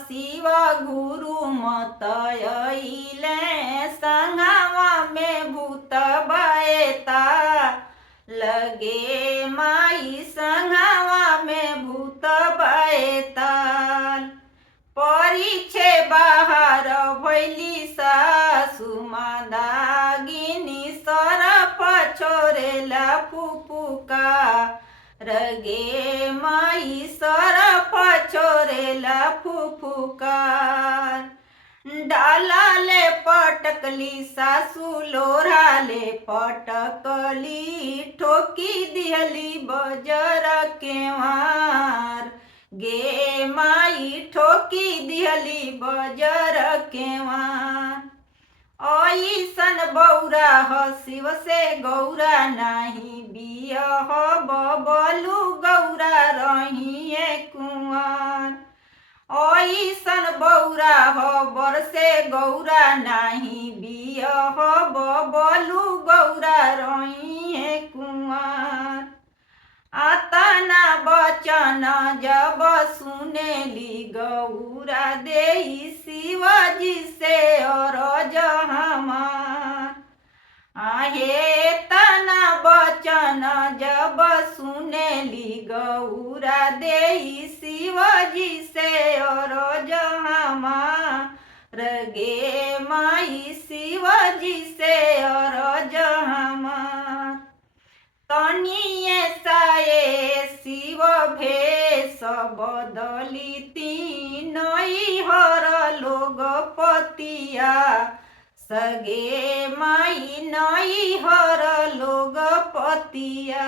शिव गुरु मत अइले संगवा में भूत बएता लगे माई संगवा में भूत बएताल परिछे बाहर भैली सासु मादागिनी सरप छोरेला फुफुका रगे माई सरप छोरेला फुफुकार डालाले पटकली सासु लोराले पटकली ठोकी दिहली बजर केवार गे माई ठोकी दिहली बजर केवार ऐसन बौरा ह शिव से गौरा नाही बियह बबलू गौरा रहिए कुंवर ऐसन बौरा ह बर से गौरा नाही बियह बबलू गौरा रहिए कुंवर आतना बचन जब सुनेली गौरा देई शिवजी से अरज हमार आहे तना बचन जब सुनेली गौरा देई शिवजी से अरज हमार गे माई शिवजी से अरज हमार तनिए साये शिव भेष बदली तीनई हर लोग पतिया सगे माई नई हर लोग पतिया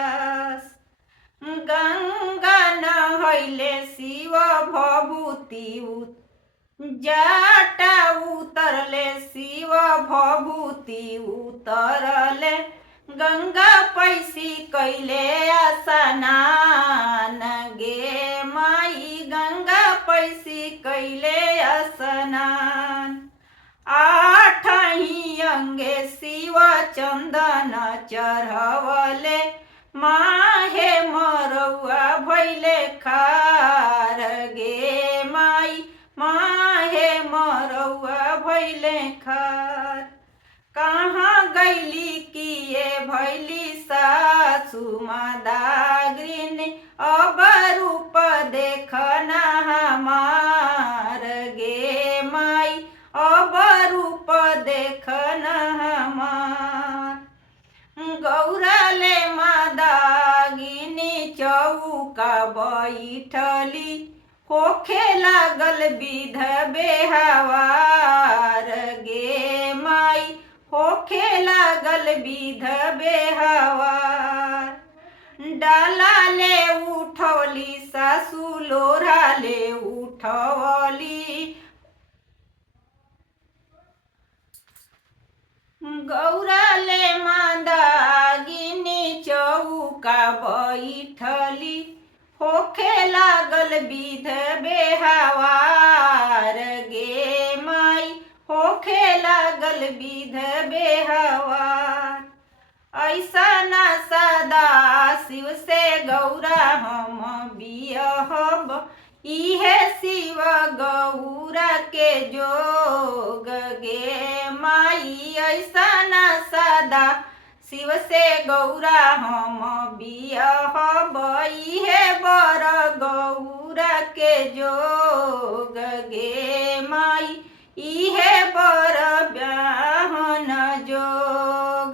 गंगा नहैले शिव भभूति जाटा उतरले शिव भभूति उतरले गंगा पैसी कैले स्नान गे माई गंगा पैसी कैले स्नान आठही अंगे शिव चंदन चढ़वले माहे मरौआ भैले खार गे माई माहे मरौआ भैले खार कहाँ गैली किए भैली सासु मादाग्रिन अब रूप देखना हमार गे माई अब रूप देखना हमार गौरा ले मादागिनी चौका बैठली होखे लागल विध बेहवार गे माई होखे लागल विध बेहवार डाला ले उठौली सासु लोरा ले उठौली गौरा ले मादागिनी चौका बैठली होखे लागल विध बेहवार गे माई होखे लागल विध बेहवार ऐसा न सदा शिव से गौरा हम बियहब इहे शिव गौरा के जोग गे माई ऐसा न सदा शिव से गौरा हम बियहब इहे बर गौरा के जोग गे माई इहे बर ब्याहन जोग।